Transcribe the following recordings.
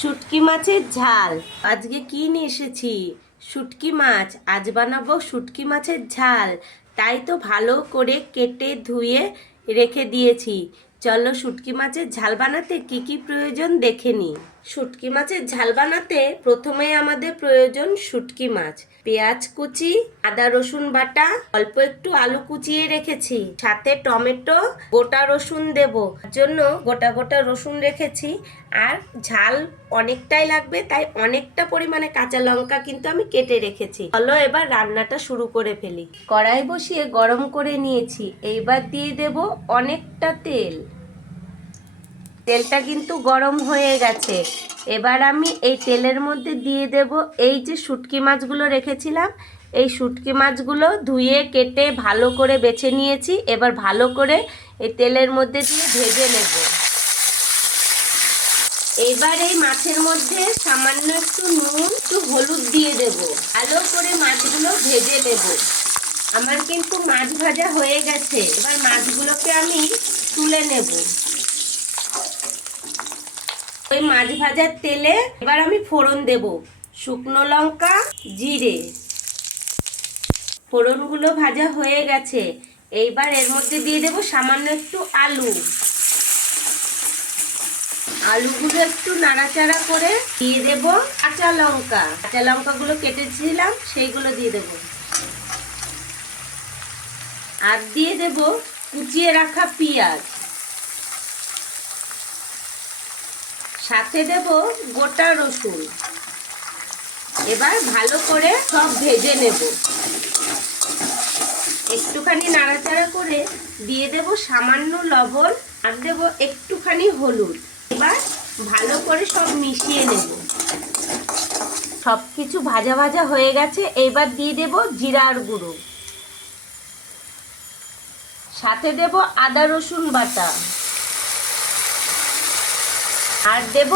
শুটকি মাছের ঝাল। আজকে কি নিয়ে এসেছি? শুটকি মাছ। আজ বানাবো শুটকি মাছের ঝাল। তাই তো ভালো করে কেটে ধুয়ে রেখে দিয়েছি। চলো শুটকি মাছের ঝাল বানাতে কি কি প্রয়োজন দেখে নিই। শুটকি মাছের ঝাল বানাতে প্রথমে আমাদের প্রয়োজন শুটকি মাছ, পেঁয়াজ কুচি, আদা রসুন বাটা, অল্প একটু আলু কুচিয়ে রেখেছি, সাথে টমেটো, গোটা রসুন দেব জন্য গোটা গোটা রসুন রেখেছি। আর ঝাল অনেকটাই লাগবে, তাই অনেকটা পরিমাণে কাঁচা লঙ্কা কিন্তু আমি কেটে রেখেছি। চলো এবার রান্নাটা শুরু করে ফেলি। কড়াই বসিয়ে গরম করে নিয়েছি। এইবার দিয়ে দেব অনেকটা তেল। তেলটা কিন্তু গরম হয়ে গেছে। এবার আমি এই তেলের মধ্যে দিয়ে দেব এই যে শুটকি মাছগুলো রেখেছিলাম, এই শুটকি মাছগুলো ধুয়ে কেটে ভালো করে বেছে নিয়েছি। এবার ভালো করে এই তেলের মধ্যে দিয়ে ভেজে নেব। এবার এই মাছের মধ্যে সামান্য একটু নুন, একটু হলুদ দিয়ে দেব। ভালো করে মাছগুলো ভেজে নেব। আমার কিন্তু মাছ ভাজা হয়ে গেছে। এবার মাছগুলোকে আমি তুলে নেব। ওই মাছ ভাজার তেলে এবার আমি ফোড়ন দেব। শুকনো লঙ্কা, জিরে। ফোড়নগুলো ভাজা হয়ে গেছে। এইবার এর মধ্যে দিয়ে দেব সামান্য একটু আলু। আলুগুলো একটু নাড়াচাড়া করে দিয়ে দেব কাঁচা লঙ্কা। কাঁচা লঙ্কাগুলো কেটেছিলাম সেইগুলো দিয়ে দেব। আর দিয়ে দেব কুচিয়ে রাখা পেঁয়াজ। সাথে দেব গোটা রসুন। এবার ভালো করে সব ভেজে নেব। একটুখানি নাড়াচাড়া করে দিয়ে দেব সামান্য লবণ, আর দেব একটুখানি হলুদ। এবার ভালো করে সব মিশিয়ে নেব। সব কিছু ভাজা ভাজা হয়ে গেছে। এইবার দিয়ে দেব জিরার গুঁড়ো। সাথে দেব আদা রসুন বাটা। আর দেব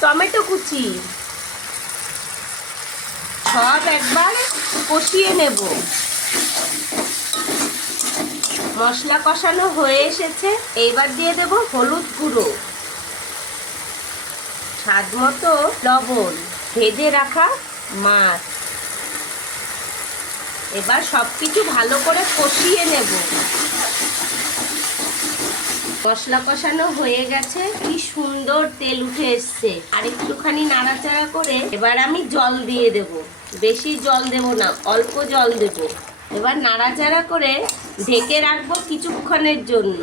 টমেটো কুচি। সব একবার কষিয়ে নেব। মশলা কষানো হয়ে এসেছে। এইবার দিয়ে দেব হলুদ গুঁড়ো, স্বাদ মতো লবণ, ভেজে রাখা মাছ। এবার সব কিছু ভালো করে কষিয়ে নেব। মশলা কষানো হয়ে গেছে। কি সুন্দর তেল উঠে এসছে। আর একটুখানি নাড়াচাড়া করে এবার আমি জল দিয়ে দেব। বেশি জল দেব না, অল্প জল দেব। এবার নাড়াচাড়া করে ঢেকে রাখবো কিছুক্ষণের জন্য।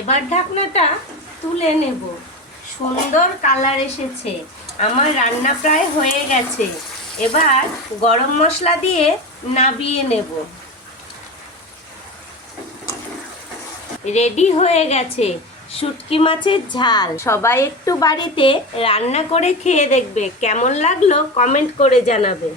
এবার ঢাকনাটা তুলে নেব। সুন্দর কালার এসেছে। আমার রান্না প্রায় হয়ে গেছে। এবার গরম মশলা দিয়ে নামিয়ে নেব। রেডি হয়ে গেছে শুটকি মাছের ঝাল। সবাই একটু বাড়িতে রান্না করে খেয়ে দেখবে। কেমন লাগলো কমেন্ট করে জানাবে।